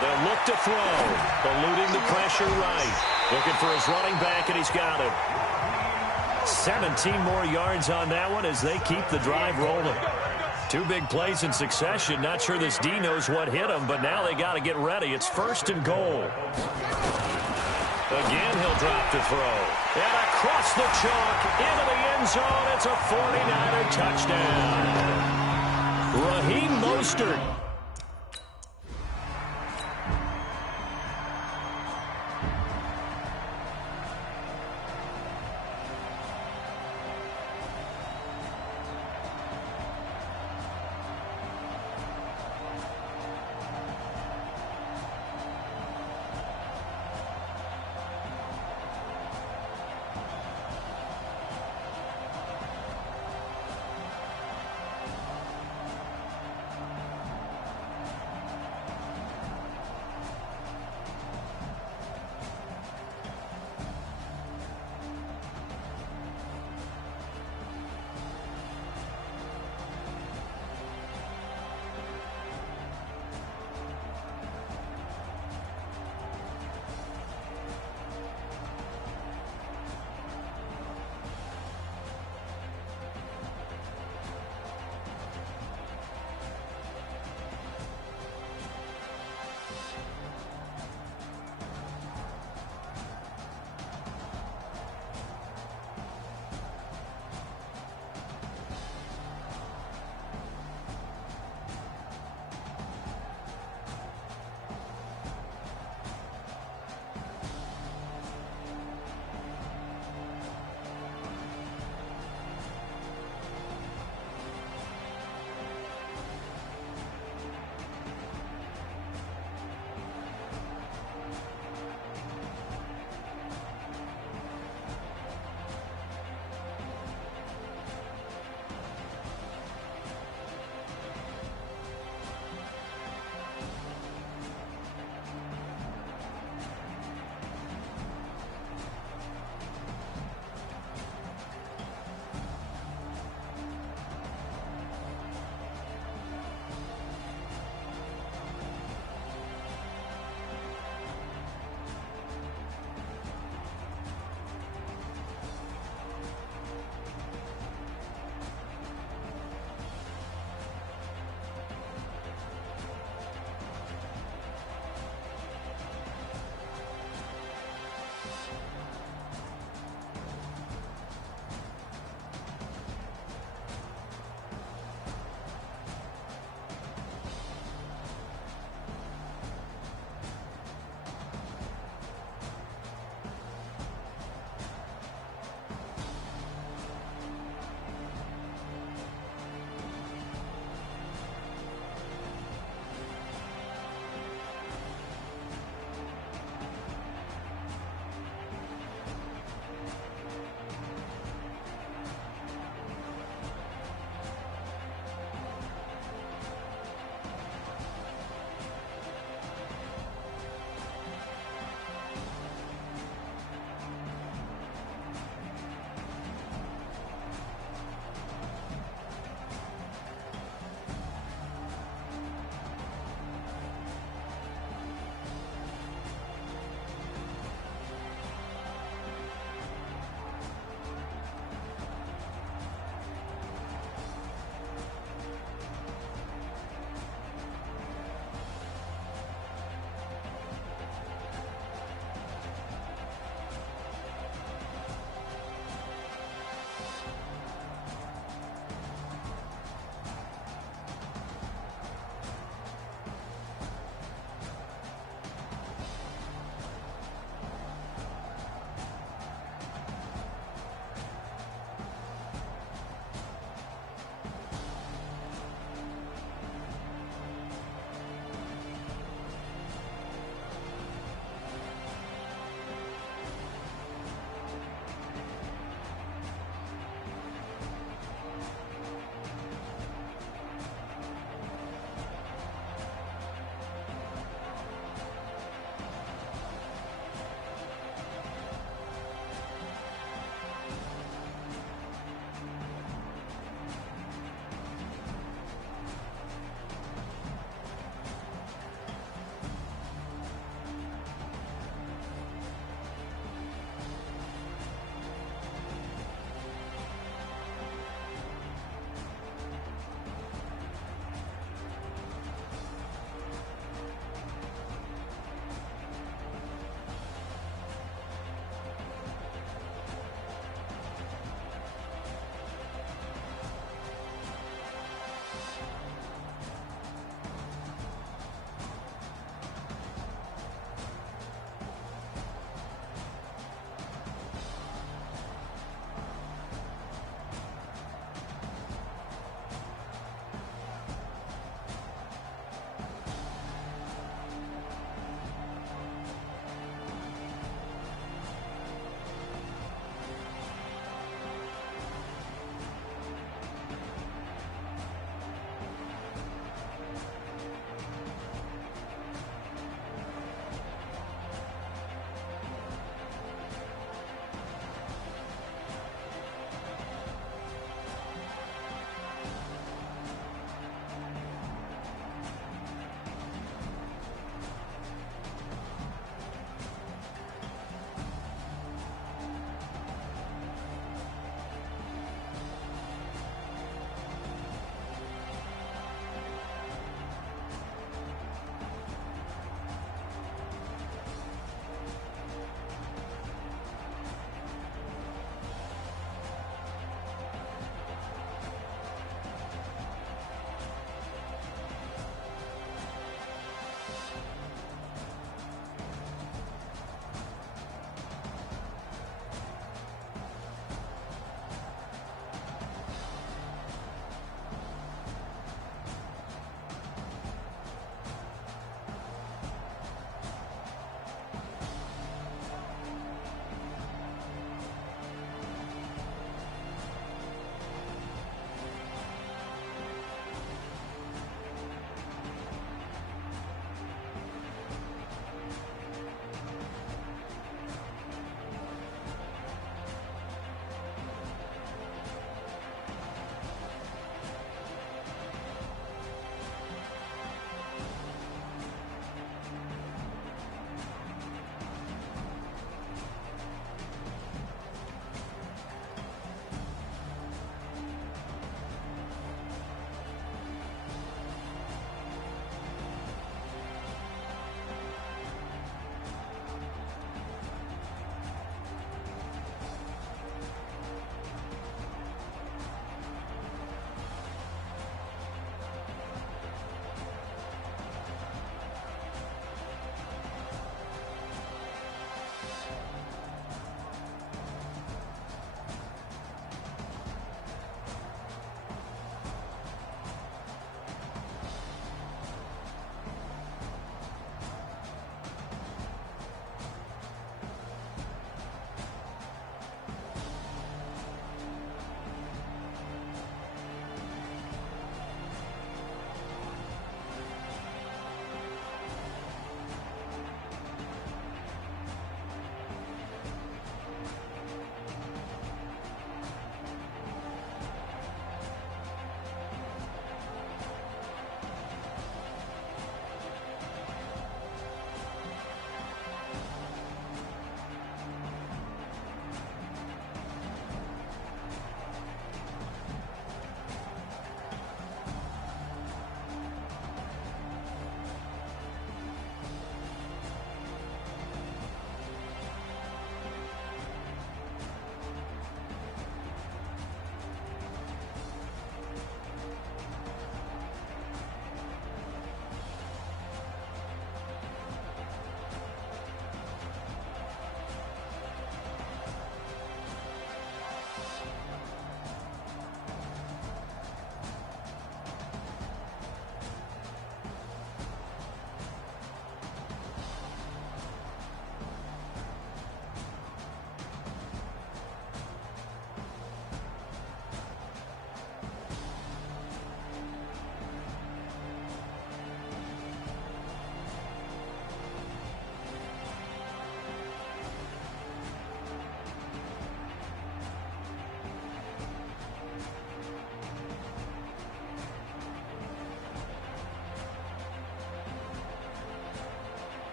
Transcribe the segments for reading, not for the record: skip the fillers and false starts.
They'll look to throw. Eluding the pressure right. Looking for his running back, and he's got him. 17 more yards on that one as they keep the drive rolling. Two big plays in succession. Not sure this D knows what hit him, but now they got to get ready. It's 1st and goal. Again, he'll drop to throw. And across the chalk, into the end zone. It's a 49er touchdown. Raheem Mostert.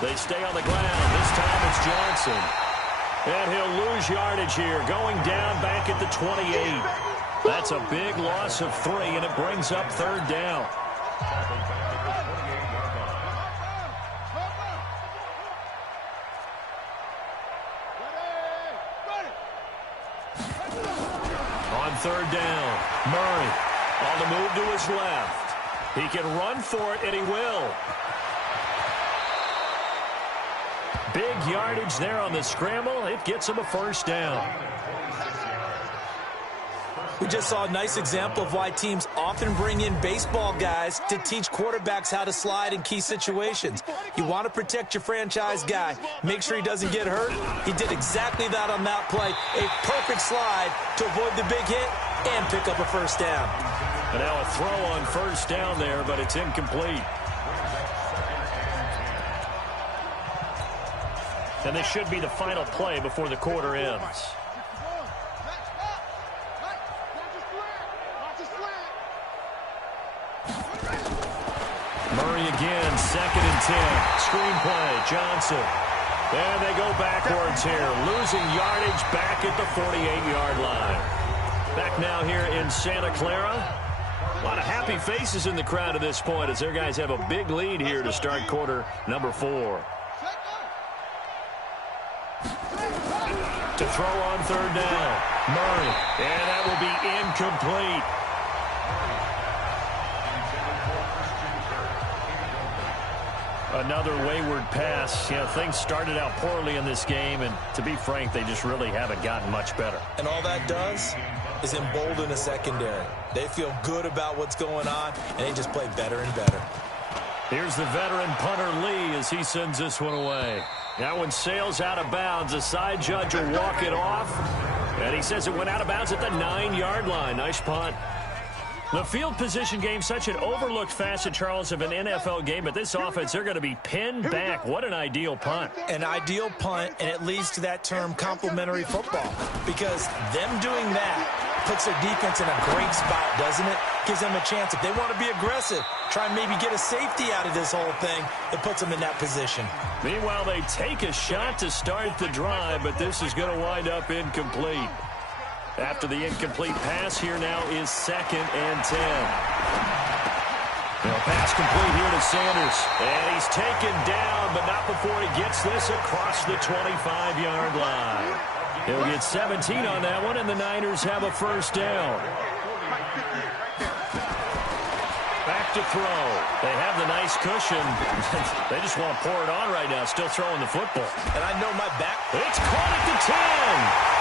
They stay on the ground. This time it's Johnson. And he'll lose yardage here, going down back at the 28. That's a big loss of 3, and it brings up 3rd down. On 3rd down, Murray on the move to his left. He can run for it, and he will. Big yardage there on the scramble. It gets him a 1st down. We just saw a nice example of why teams often bring in baseball guys to teach quarterbacks how to slide in key situations. You want to protect your franchise guy. Make sure he doesn't get hurt. He did exactly that on that play. A perfect slide to avoid the big hit and pick up a 1st down. And now a throw on 1st down there, but it's incomplete. And this should be the final play before the quarter ends. Murray again, 2nd and 10. Screen play, Johnson. And they go backwards here, losing yardage back at the 48-yard line. Back now here in Santa Clara. A lot of happy faces in the crowd at this point as their guys have a big lead here to start quarter number 4. To throw on 3rd down, Murray, and that will be incomplete. Another wayward pass. Things started out poorly in this game, and to be frank, they just really haven't gotten much better. And all that does is embolden a secondary. They feel good about what's going on, and they just play better and better. Here's the veteran punter Lee as he sends this one away. That one sails out of bounds. The side judge will walk it off. And he says it went out of bounds at the 9-yard line. Nice punt. The field position game, such an overlooked facet, Charles, of an NFL game. But this offense, they're going to be pinned back. What an ideal punt. An ideal punt, and it leads to that term complementary football. Because them doing that puts their defense in a great spot, doesn't it? Gives them a chance. If they want to be aggressive, try and maybe get a safety out of this whole thing, it puts them in that position. Meanwhile, they take a shot to start the drive, but this is going to wind up incomplete. After the incomplete pass, here now is 2nd and 10. Pass complete here to Sanders. And he's taken down, but not before he gets this across the 25-yard line. He'll get 17 on that one, and the Niners have a 1st down. Back to throw. They have the nice cushion. They just want to pour it on right now, still throwing the football. And I know my back. It's caught at the 10.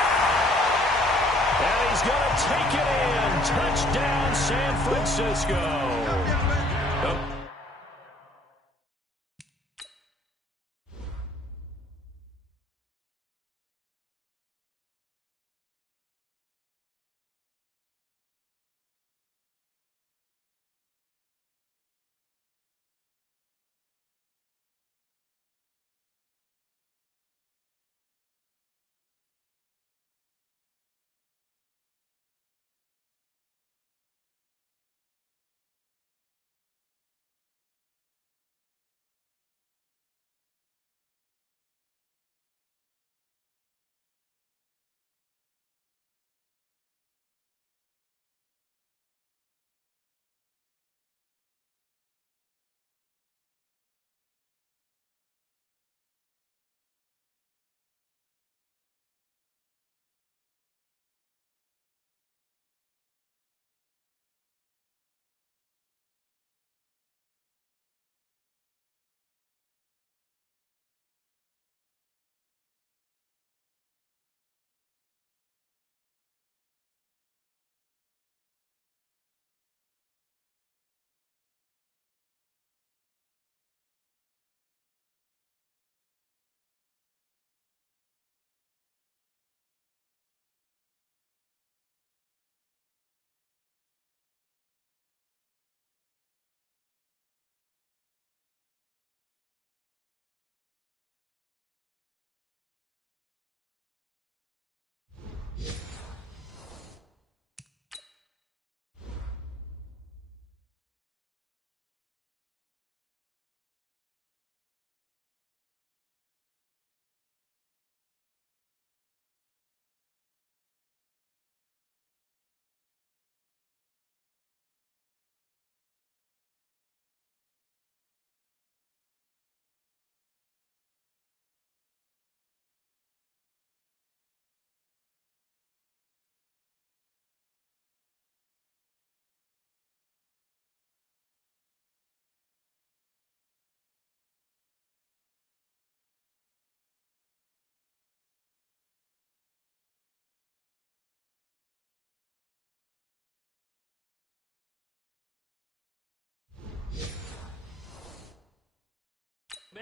And he's going to take it in. Touchdown, San Francisco.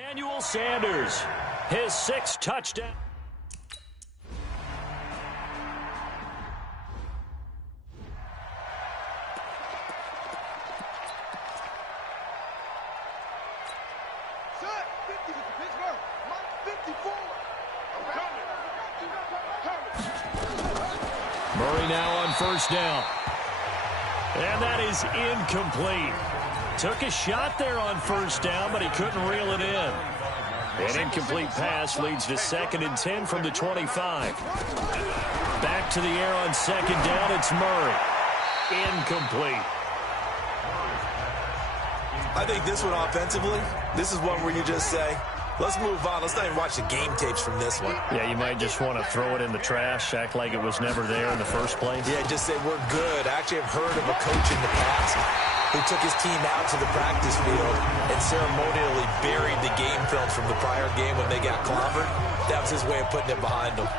Emmanuel Sanders, his 6th touchdown. Murray now on 1st down. And that is incomplete. Took a shot there on 1st down, but he couldn't reel it in. An incomplete pass leads to 2nd and 10 from the 25. Back to the air on 2nd down. It's Murray. Incomplete. I think this one offensively, this is one where you just say, let's move on. Let's not even watch the game tapes from this one. Yeah, you might just want to throw it in the trash, act like it was never there in the first place. Yeah, just say we're good. I actually have heard of a coach in the past who took his team out to the practice field and ceremonially buried the game film from the prior game when they got clobbered. That was his way of putting it behind them.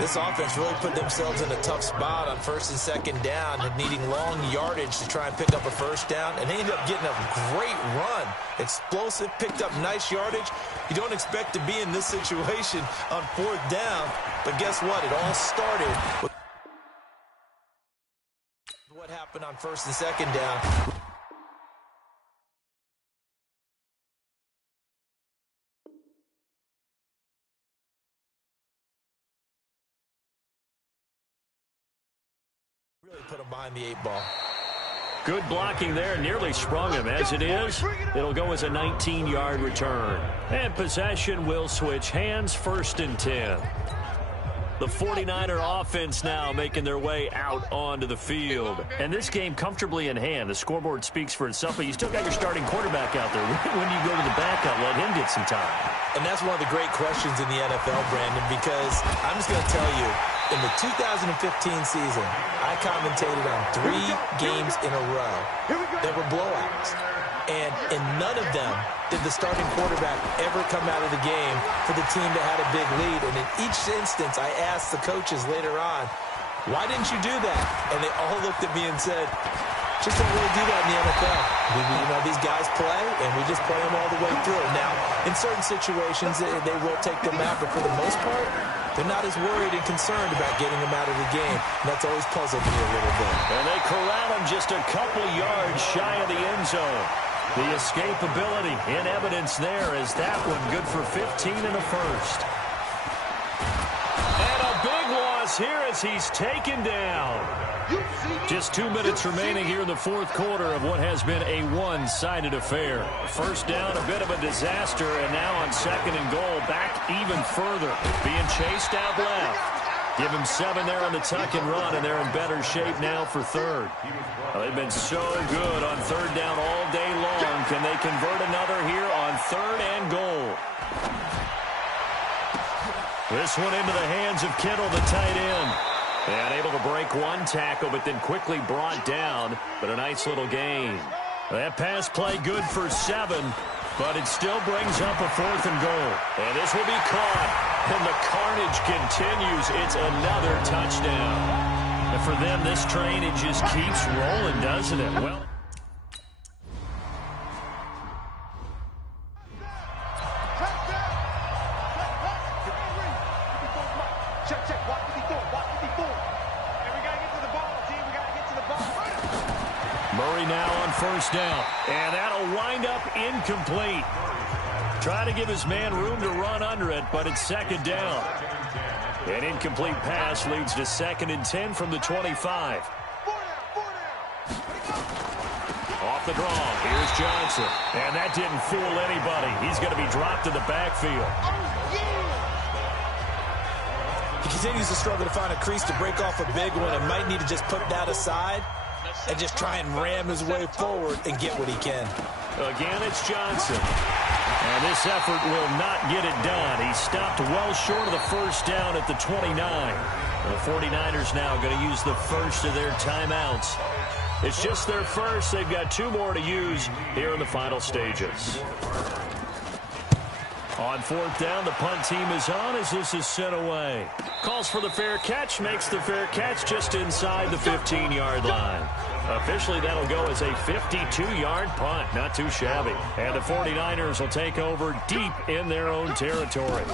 This offense really put themselves in a tough spot on 1st and 2nd down and needing long yardage to try and pick up a 1st down, and they ended up getting a great run. Explosive, picked up nice yardage. You don't expect to be in this situation on 4th down, but guess what? It all started with what happened on 1st and 2nd down. Really put him behind the 8 ball. Good blocking there, nearly sprung him. As it is, it'll go as a 19-yard return. And possession will switch hands, 1st and 10. The 49er offense now making their way out onto the field. And this game comfortably in hand. The scoreboard speaks for itself, but you still got your starting quarterback out there. When do you go to the backup, let him get some time? And that's one of the great questions in the NFL, Brandon, because I'm just going to tell you, in the 2015 season, I commentated on 3 games in a row that were blowouts. And in none of them did the starting quarterback ever come out of the game for the team that had a big lead. And in each instance, I asked the coaches later on, why didn't you do that? And they all looked at me and said, just don't really do that in the NFL. You know, these guys play, and we just play them all the way through. Now, in certain situations, they will take them out, but for the most part, they're not as worried and concerned about getting them out of the game. And that's always puzzled me a little bit. And they corral him just a couple yards shy of the end zone. The escapability in evidence there is that one good for 15 and a 1st. And a big loss here as he's taken down. Just 2 minutes remaining here in the 4th quarter of what has been a one-sided affair. 1st down, a bit of a disaster, and now on 2nd and goal, back even further, being chased out left. Give him 7 there on the tuck and run, and they're in better shape now for 3rd. Well, they've been so good on 3rd down all day long. Can they convert another here on 3rd and goal? This one into the hands of Kittle, the tight end. And able to break one tackle, but then quickly brought down. But a nice little gain. That pass play good for 7, but it still brings up a 4th and goal. And this will be caught. And the carnage continues. It's another touchdown. And for them, this train, it just keeps rolling, doesn't it? Well, Murray now on 1st down. And that'll wind up incomplete. Try to give his man room to run under it, but it's 2nd down. An incomplete pass leads to 2nd and 10 from the 25. Off the draw. Here's Johnson. And that didn't fool anybody. He's going to be dropped in the backfield. He continues to struggle to find a crease to break off a big one and might need to just put that aside and just try and ram his way forward and get what he can. Again, it's Johnson. And this effort will not get it done. He stopped well short of the 1st down at the 29. The 49ers now going to use the first of their timeouts. It's just their first. They've got 2 more to use here in the final stages. On 4th down, the punt team is on as this is sent away. Calls for the fair catch, makes the fair catch just inside the 15-yard line. Officially, that'll go as a 52-yard punt. Not too shabby. And the 49ers will take over deep in their own territory.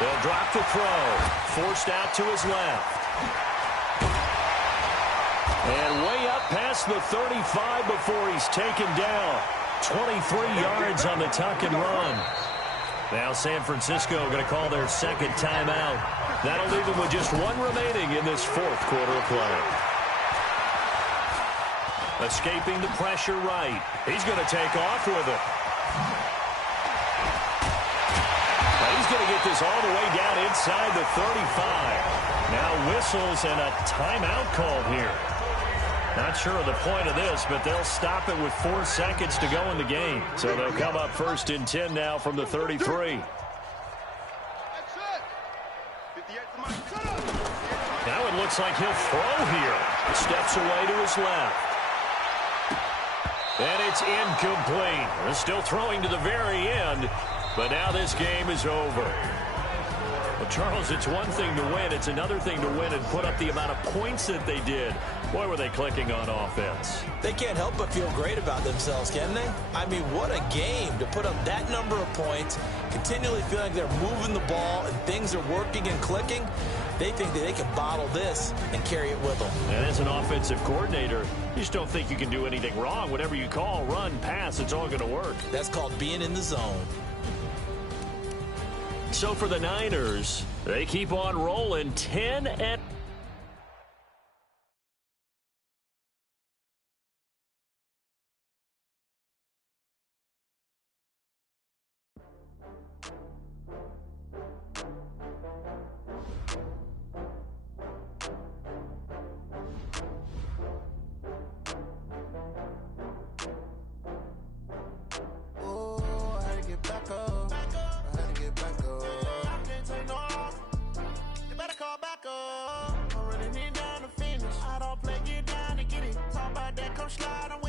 They'll drop the throw. Forced out to his left. And way up past the 35 before he's taken down. 23 yards on the tuck and run. Now San Francisco going to call their second timeout. That'll leave them with just one remaining in this fourth quarter of play. Escaping the pressure right. He's going to take off with it. Now he's going to get this all the way down inside the 35. Now whistles and a timeout called here. Not sure of the point of this, but they'll stop it with 4 seconds to go in the game. So they'll come up first and 10 now from the 33. Now it looks like he'll throw here. Steps away to his left. And it's incomplete. They're still throwing to the very end, but now this game is over. Well, Charles, it's one thing to win. It's another thing to win and put up the amount of points that they did. Boy, were they clicking on offense. They can't help but feel great about themselves, can they? I mean, what a game to put up that number of points, continually feeling like they're moving the ball and things are working and clicking. They think that they can bottle this and carry it with them. And as an offensive coordinator, you just don't think you can do anything wrong. Whatever you call, run, pass, it's all going to work. That's called being in the zone. So for the Niners, they keep on rolling 10 and Slide, I'm